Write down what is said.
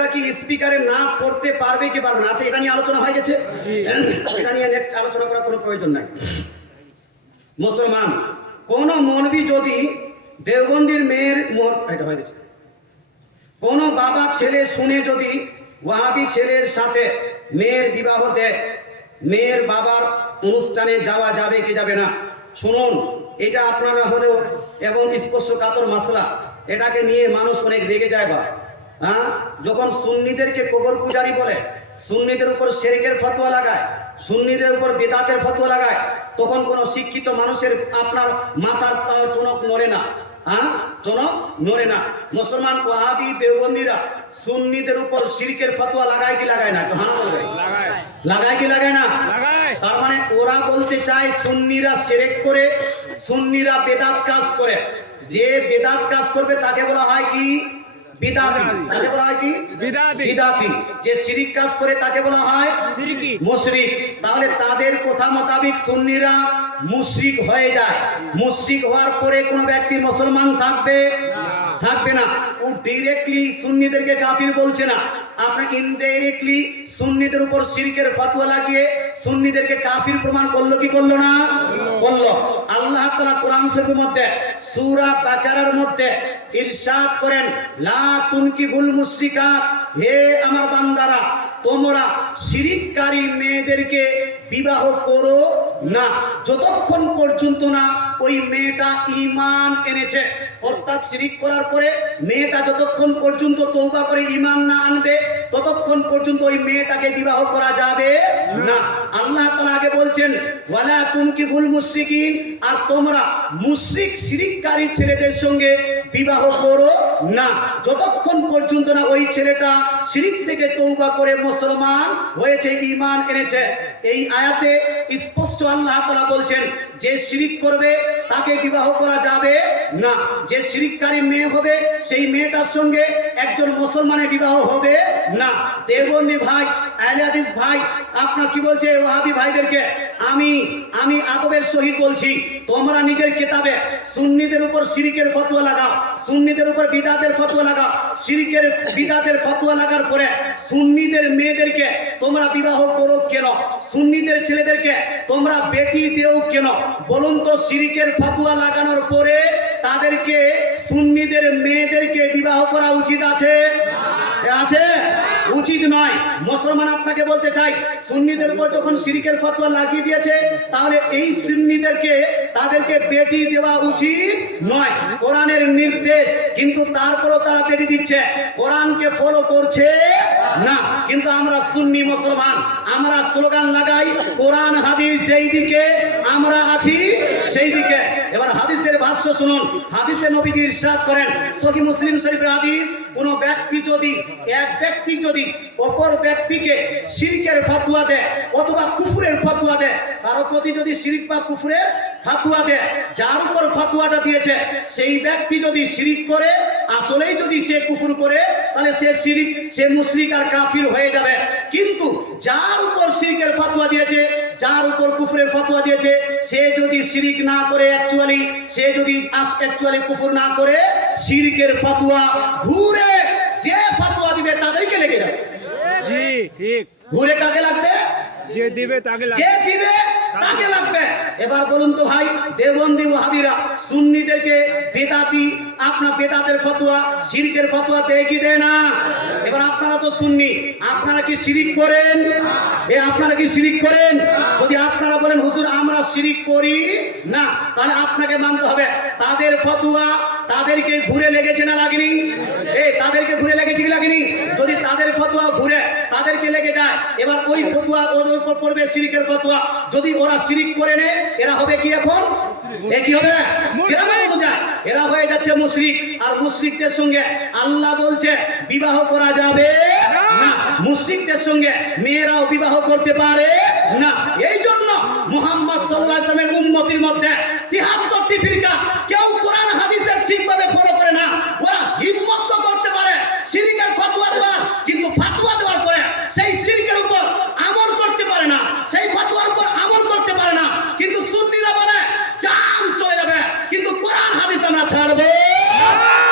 ছেলেরা কি স্পিকারে নাচ পড়তে পারবে কি পারবে না? আচ্ছা, এটা নিয়ে আলোচনা হয়ে গেছে, এটা নিয়ে নেক্সট আলোচনা করার কোনো প্রয়োজন নাই। মুসলমান কোন মৌলবী যদি দেওবন্দির মেয়ের এটা হয়ে গেছে, কোন বাবা ছেলে শুনে যদি ওয়াহাবি ছেলের সাথে মেয়ের বিবাহ দেয়, মেয়ের বাবার অনুষ্ঠানে যাওয়া যাবে কি যাবে না? শুনুন, এটা আপনারা হলেও এবং স্পর্শকাতর মাসলা, এটাকে নিয়ে মানুষ অনেক রেগে যায়। বা যখন সুন্নিদেরকে কবর পূজারি বলে, সুন্নিদের উপর শিরকের ফতোয়া লাগায়, সুন্নিদের উপর বিদআতের ফতোয়া লাগায়, তখন কোনো শিক্ষিত মানুষের আপনার মাথার টনক নড়ে না, টনক নড়ে না। মুসলমান ওয়াহাবি দেওবন্দিরা সুন্নিদের উপর শিরকের ফতোয়া লাগায় কি লাগায় না? লাগায় কি লাগায় না? তার মানে ওরা বলতে চায় সুন্নিরা শিরক করে, সুন্নিরা বেদাত কাজ করে। যে বেদাত কাজ করবে তাকে বলা হয় কি? বিদআতি। তাকে বলা হয় কি? বিদআতি। যে শিরক কাজ করে তাকে বলা হয় মুশরিক। তাহলে তাদের কথা মোতাবেক সুন্নিরা মুশরিক হয়ে যায়। মুশরিক হওয়ার পরে কোন ব্যক্তি মুসলমান থাকবে না। ও ডাইরেক্টলি সুন্নিদেরকে কাফির বলছে না, আপনি ইনডাইরেক্টলি সুন্নিদের উপর শিরকের ফতোয়া লাগিয়ে সুন্নিদেরকে কাফির প্রমাণ করলো কি করলো না? করলো। আল্লাহ তাআলা কোরআন শরীফের মধ্যে সূরা বাকারার মধ্যে ইরশাদ করেন, লা তুনকিহুল মুশরিকাত, হে আমার বান্দারা, তোমরা শিরককারী মেয়েদেরকে বিবাহ করো না যতক্ষণ পর্যন্ত না ওই মেয়েটা ঈমান এনেছে। অর্থাৎ শিরক করার পরে মেয়েটা যতক্ষণ পর্যন্ত তওবা করে ঈমান না আনবে ততক্ষণ পর্যন্ত ওই মেয়েটাকে বিবাহ করা যাবে না। আল্লাহ তাআলা আগে বলছেন ওয়ালা তুনকিহুল মুশরিকিন, আর তোমরা মুশরিক শিরককারী ছেলেদের সঙ্গে বিবাহ করো না যতক্ষণ পর্যন্ত না ওই ছেলেটা শিরক থেকে তওবা করে মুসলমান হয়েছে, ঈমান এনেছে। এই আয়াতে স্পষ্ট আল্লাহ তাআলা বলছেন যে শিরক করবে তাকে বিবাহ করা যাবে না। যে শিরককারী মেয়ে হবে সেই মেয়েটার সঙ্গে একজন মুসলমানের বিবাহ হবে না। দেওবন্দি ভাই, আহলে হাদিস ভাই, আপনার কি বলছে ওয়াহাবি ভাইদেরকে আমি আদবের সহিত বলছি, তোমরা নিজের কিতাবে সুন্নিদের উপর শিরকের ফতোয়া লাগাও, সুন্নিদের উপর বিদআতের ফতোয়া লাগাও। শিরকের বিদআতের ফতোয়া লাগার পরে সুন্নিদের মেয়েদেরকে তোমরা বিবাহ করো কেন? সুন্নিদের ছেলেদেরকে তোমরা বেটি দেও কেন? বলুন তো, শিরকের ফতোয়া লাগানোর পরে তাদেরকে সুন্নিদের মেয়েদেরকে বিবাহ করা উচিত আছে? আছে? উচিত নয়। মুসলমান আপনাকে বলতে চাই, সুন্নিদের উপর যখন শিরকের ফতোয়া লাগিয়ে দিয়েছে তাহলে এই সুন্নিদেরকে তাদেরকে বেটি দেওয়া উচিত নয়। কোরআনের নির্দেশ, কিন্তু তারপরও তারা বেটি দিচ্ছে, কোরআনকে ফলো করছে না। কিন্তু আমরা সুন্নি মুসলমান, আমরা স্লোগান লাগাই কোরআন হাদিস যেই দিকে আমরা আছি সেই দিকে। এবার হাদিসের ভাষ্য শুনুন। হাদিসে নবীজি ইরশাদ করেন, সহিহ মুসলিম শরীফের হাদিস, কোন ব্যক্তি যদি অপর ব্যক্তিকে শিরকের ফতোয়া দেয় অথবা কুফরের ফতোয়া দেয়, কারো প্রতি যদি শিরক বা কুফরের ফতোয়া দেয়, যার উপর ফতোয়াটা দিয়েছে সেই ব্যক্তি যদি শিরক করে, আসলেই যদি সে কুফর করে, তাহলে সে মুশরিক আর কাফির হয়ে যাবে। কিন্তু যার উপর শিরকের ফতোয়া দিয়েছে, যার উপর কুফরের ফতোয়া দিয়েছে, সে যদি শিরক না করে সে যদি কুফর না করে শিরকের ফতোয়া ঘুরে যে ফতোয়া দিবে তাদেরকে লেগে যাবে। জি ঠিক। ঘুরে কাকে লাগবে? যে দিবে তাকে লাগবে। এবার বলুন তো ভাই, দেওবন্দি ওয়াহাবিরা সুন্নিদেরকে বেদাতি, আপনার বেদাতের ফতোয়া, শিরকের ফতোয়া দেয় কি দেয় না? এবার আপনারা তো সুন্নি, আপনারা কি শিরক করেন? আপনারা কি শিরক করেন? যদি আপনারা বলেন হুজুর আমরা শিরক করি না, তাহলে আপনাকে মানতে হবে তাদের ফতোয়া তাদেরকে ঘুরে লেগেছে না লাগেনি? তাদেরকে ঘুরে লেগেছে কি লাগেনি? যদি তাদের ফতোয়া ঘুরে তাদেরকে লেগে যায়, এবার ওই ফতোয়া ওদের উপর পড়বে শিরকের ফতোয়া। যদি ওরা শিরক করে নেয়, এরা হবে কি এখন? কি হবে? এরা হয়ে যাচ্ছে মুশরিক। আর মুশরিকদের সঙ্গে আল্লাহ বলছে বিবাহ করা যাবে না। মুশরিকদের সঙ্গে মেয়েরাও বিবাহ করতে পারে না। এই জন্য মুহাম্মদ সাল্লাল্লাহু আলাইহি ওয়াসাল্লামের উম্মতির মধ্যে ৭৩টি ফিরকা, কেউ কোরআন হাদিসের ঠিকভাবে ফলো করে না।